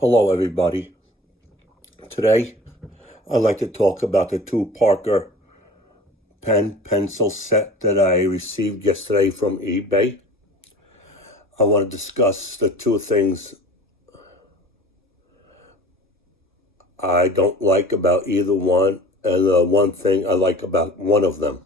Hello everybody. Today I'd like to talk about the two Parker pencil set that I received yesterday from eBay. I want to discuss the two things I don't like about either one and the one thing I like about one of them.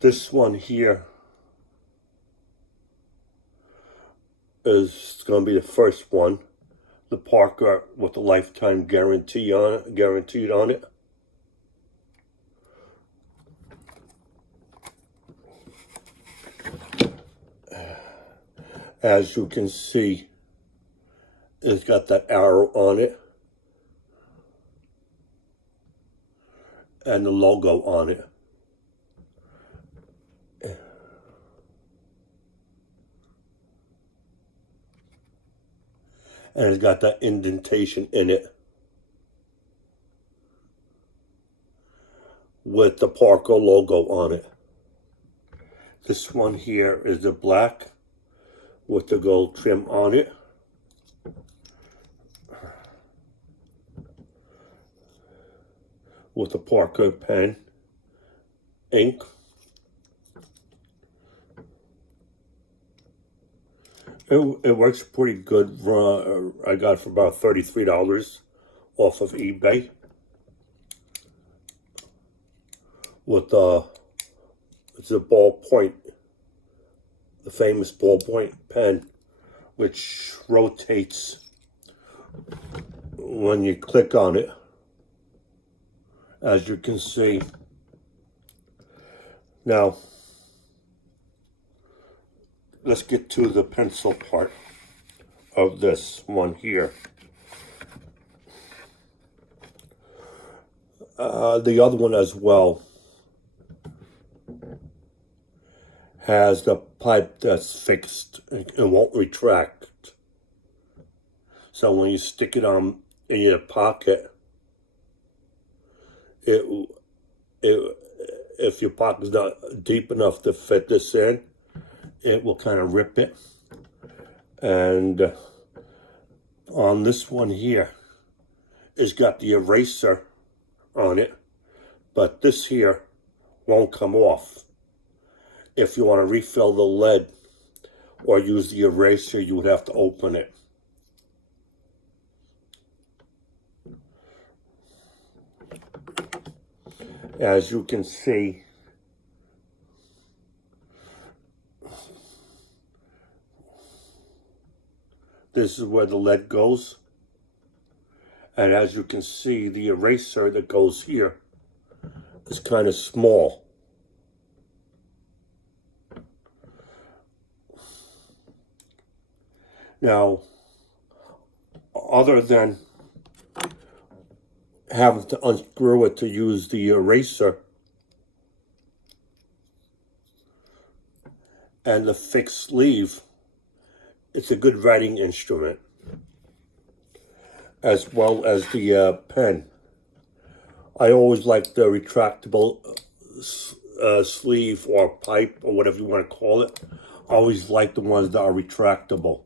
This one here is going to be the first one, the Parker with the lifetime guaranteed on it. As you can see, it's got that arrow on it and the logo on it. And it's got that indentation in it with the Parker logo on it. This one here is the black with the gold trim on it. With the Parker pen ink. It works pretty good. I got it for about $33 off of eBay. With it's a ballpoint, the famous ballpoint pen, which rotates when you click on it, as you can see. Now, let's get to the pencil part of this one here. The other one as well has the pipe that's fixed and won't retract. So when you stick it on in your pocket, if your pocket's not deep enough to fit this in, it will kind of rip it. And on this one here, it's got the eraser on it, but this here won't come off. If you want to refill the lead or use the eraser, you would have to open it. As you can see, this is where the lead goes. And as you can see, the eraser that goes here is kind of small. Now, other than having to unscrew it to use the eraser and the fixed sleeve, it's a good writing instrument, as well as the pen. I always like the retractable sleeve or pipe or whatever you want to call it. I always like the ones that are retractable.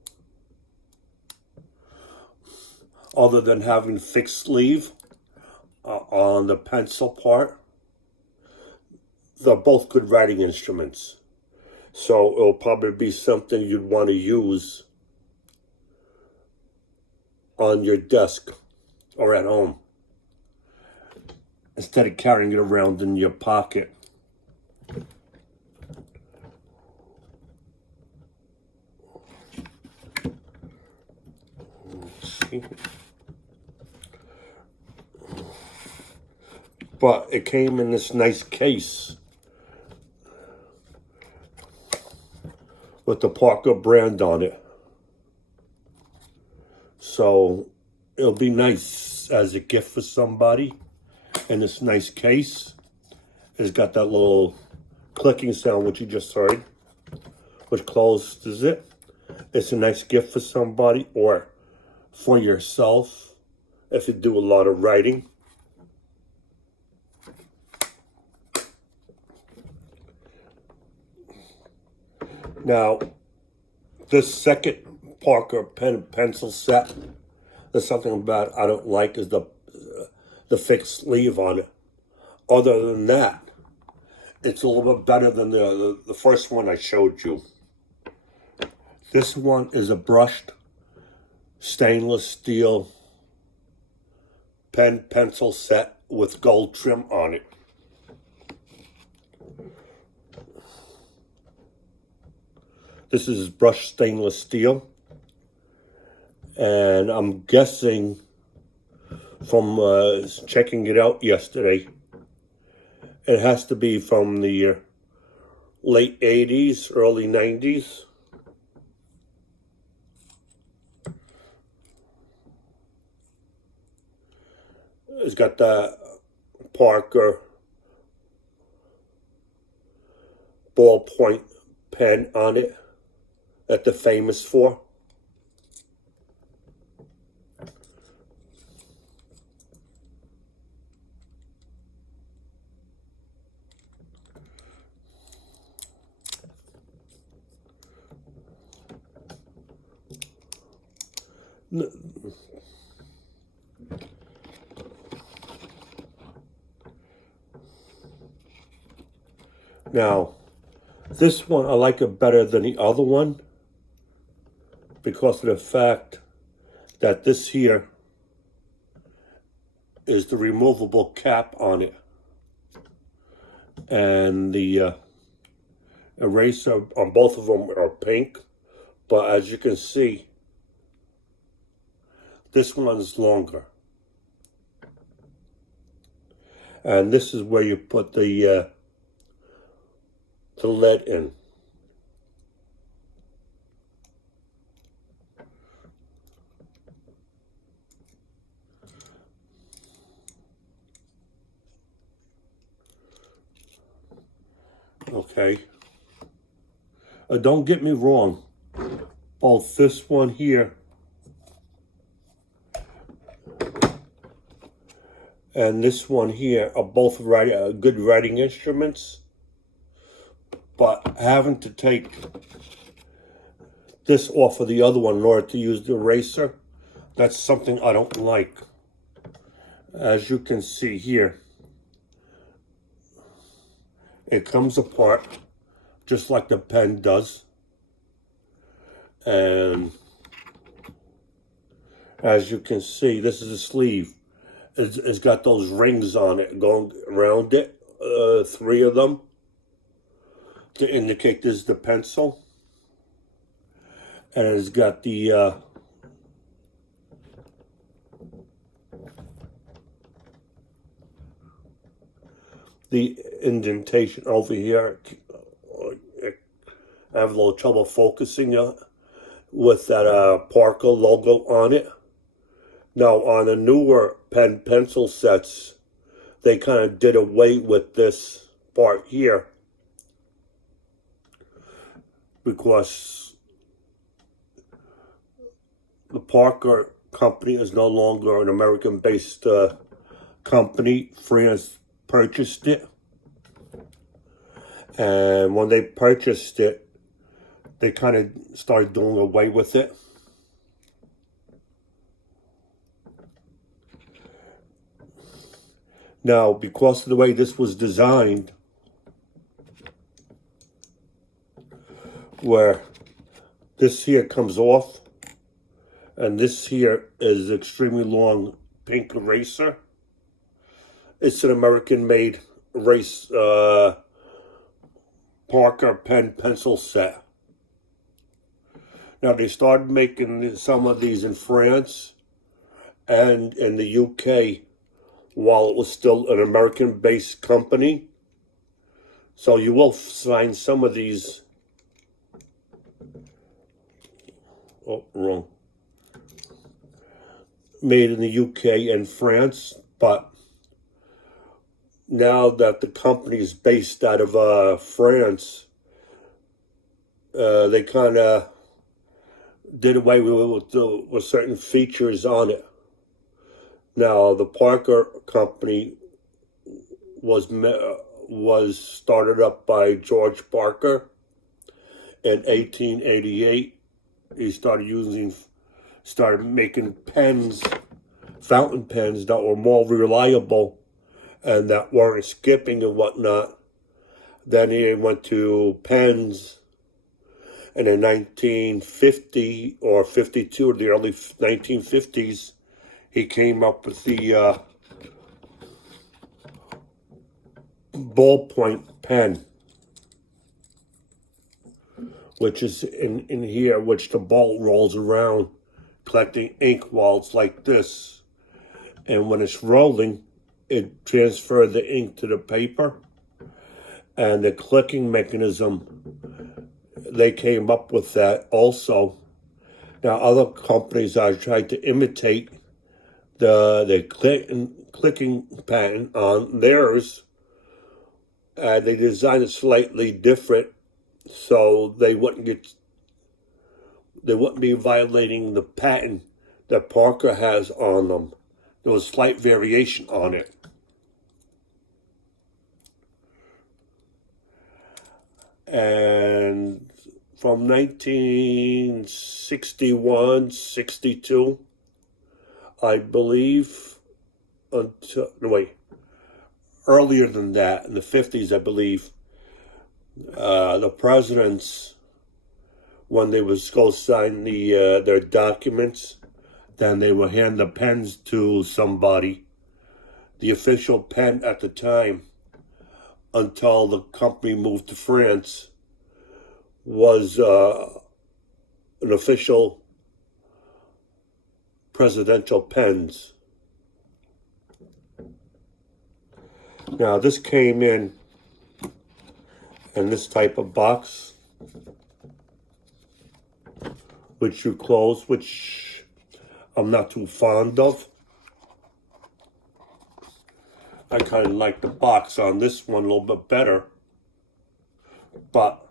Other than having fixed sleeve on the pencil part, they're both good writing instruments. So it'll probably be something you'd want to use on your desk or at home, instead of carrying it around in your pocket. But it came in this nice case with the Parker brand on it. So it'll be nice as a gift for somebody in this nice case. It's got that little clicking sound, which you just heard, which closes it. It's a nice gift for somebody or for yourself if you do a lot of writing. Now, this second Parker pen and pencil set, there's something about I don't like is the fixed sleeve on it. Other than that, it's a little bit better than the first one I showed you. This one is a brushed stainless steel pen pencil set with gold trim on it. This is brushed stainless steel, and I'm guessing from checking it out yesterday, it has to be from the late 80s, early 90s. It's got the Parker ballpoint pen on it that they're famous for. Now, this one I like it better than the other one because of the fact that this here is the removable cap on it. And the eraser on both of them are pink, but as you can see, this one's longer. And this is where you put the lead in. Okay. Don't get me wrong. Both this one here and this one here are both good writing instruments. But having to take this off of the other one in order to use the eraser, that's something I don't like. As you can see here, it comes apart just like the pen does. And as you can see, this is a sleeve. It's got those rings on it going around it, 3 of them, to indicate this is the pencil. And it's got the indentation over here. I have a little trouble focusing with that Parker logo on it. Now, on the newer pen pencil sets, they kind of did away with this part here because the Parker company is no longer an American-based company. France purchased it, and when they purchased it, they kind of started doing away with it. Now, because of the way this was designed, where this here comes off, and this here is extremely long pink eraser. It's an American-made Parker pen pencil set. Now, they started making some of these in France and in the UK while it was still an American-based company. So you will find some of these. Oh, wrong. Made in the UK and France, but now that the company is based out of France, they kind of did away with certain features on it. Now, the Parker company was started up by George Parker in 1888, he started making pens, fountain pens that were more reliable and that weren't skipping and whatnot. Then he went to pens, and in 1950 or 52, the early 1950s, he came up with the ballpoint pen, which is in here, which the ball rolls around, collecting ink while it's like this. And when it's rolling, it transfers the ink to the paper. And the clicking mechanism, they came up with that also. Now, other companies are trying to imitate the clicking pattern on theirs. They designed it slightly different, so they wouldn't be violating the patent that Parker has on them. There was slight variation on it. And from 1961, 62, I believe, until, no, wait, earlier than that, in the 50s, I believe, the presidents, when they was go sign their documents, then they would hand the pens to somebody, the official pen at the time, until the company moved to France, was an official presidential pens. Now, this came in this type of box, which you close, which I'm not too fond of. I kind of like the box on this one a little bit better, but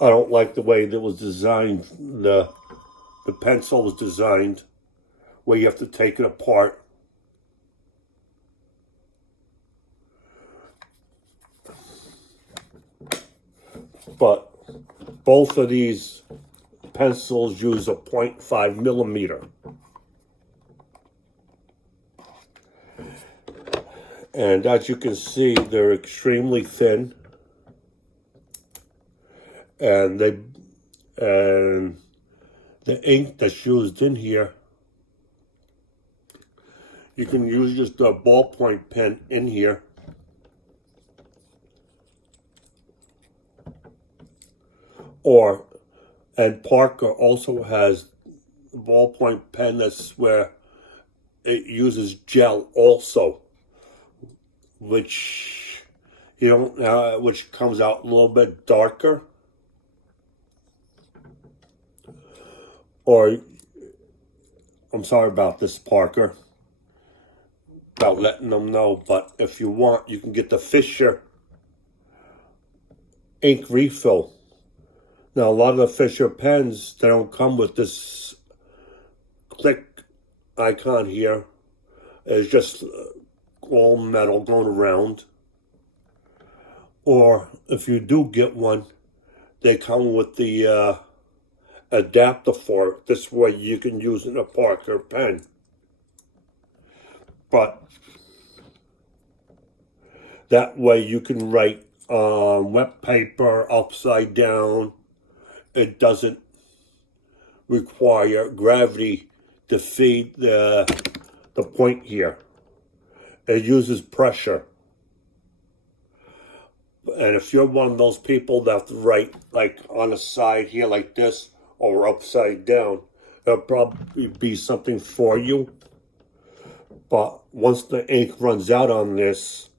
I don't like the way that was designed. The pencil was designed where you have to take it apart. But both of these pencils use a 0.5 millimeter. And as you can see, they're extremely thin. And the ink that's used in here, you can use just a ballpoint pen in here. And Parker also has a ballpoint pen that's where it uses gel also, which which comes out a little bit darker. Or, I'm sorry about this, Parker, about letting them know, but if you want, you can get the Fisher ink refill. Now, a lot of the Fisher pens, they don't come with this click icon here. It's just all metal going around. Or, if you do get one, they come with the adapter for it. This way you can use it in a Parker pen. But that way you can write on wet paper upside down. It doesn't require gravity to feed the point here. It uses pressure. And if you're one of those people that have to write like on the side here like this or upside down, it'll probably be something for you. But once the ink runs out on this,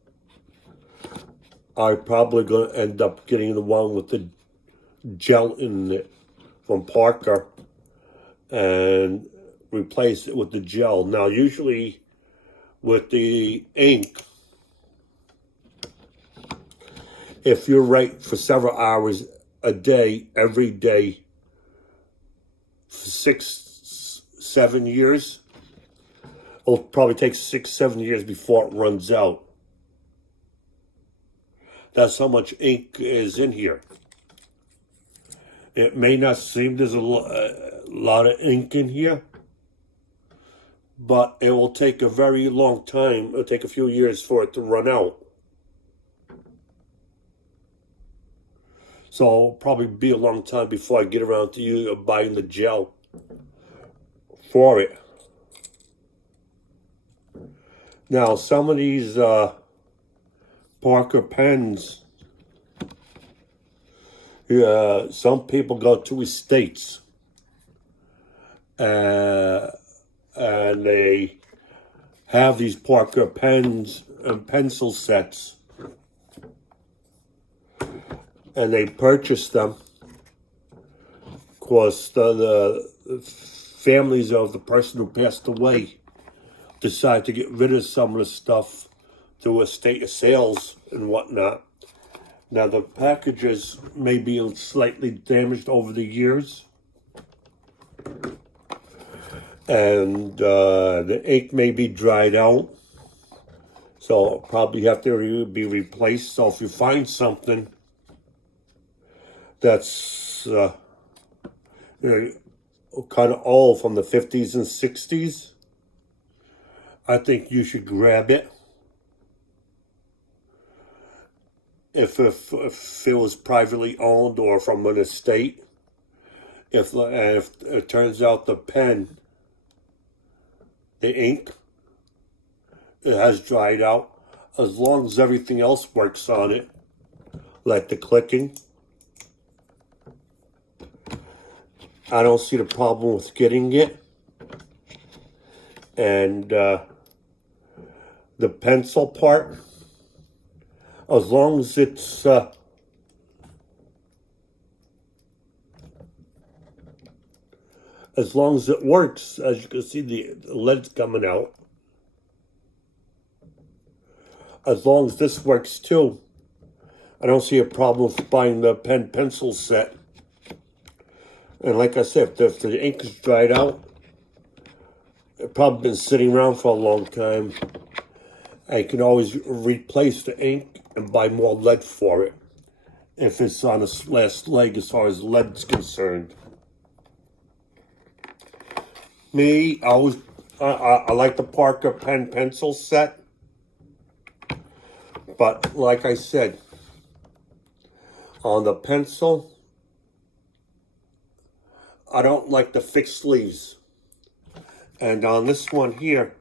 I'm probably going to end up getting the one with the gel in it from Parker and replace it with the gel. Now, usually with the ink, if you write for several hours a day, every day, for 6-7 years, it'll probably take 6-7 years before it runs out. That's how much ink is in here. It may not seem there's a lot of ink in here, but it will take a very long time. It'll take a few years for it to run out. So it'll probably be a long time before I get around to you buying the gel for it. Now, some of these Parker pens, some people go to estates and they have these Parker pens and pencil sets, and they purchase them because the families of the person who passed away decide to get rid of some of the stuff through estate sales and whatnot. Now, the packages may be slightly damaged over the years, and the ink may be dried out, so it'll probably have to be replaced. So if you find something that's kind of old from the 50s and 60s, I think you should grab it. If it was privately owned or from an estate, if it turns out the pen, the ink, it has dried out, as long as everything else works on it, like the clicking, I don't see the problem with getting it. And the pencil part, as long as it's as long as it works, as you can see the lead's coming out. As long as this works too, I don't see a problem with buying the pen pencil set. And like I said, if the ink is dried out, it's probably been sitting around for a long time, I can always replace the ink and buy more lead for it if it's on its last leg as far as lead's concerned. Me, I like the Parker pen pencil set, but like I said, on the pencil, I don't like the fixed sleeves. And on this one here,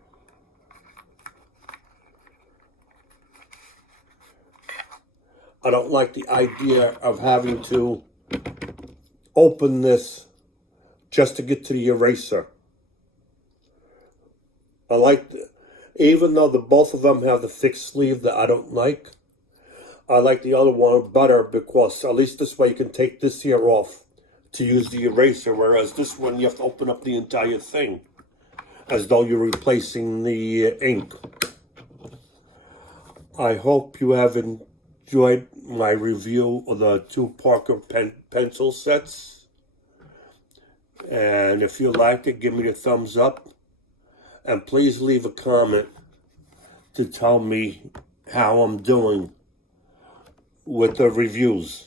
I don't like the idea of having to open this just to get to the eraser. I like, even though both of them have the fixed sleeve that I don't like, I like the other one better because at least this way you can take this here off to use the eraser, whereas this one you have to open up the entire thing as though you're replacing the ink. I hope you have enjoyed my review of the two Parker pencil sets. And if you liked it, give me the thumbs up. And please leave a comment to tell me how I'm doing with the reviews.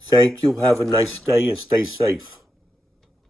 Thank you. Have a nice day and stay safe.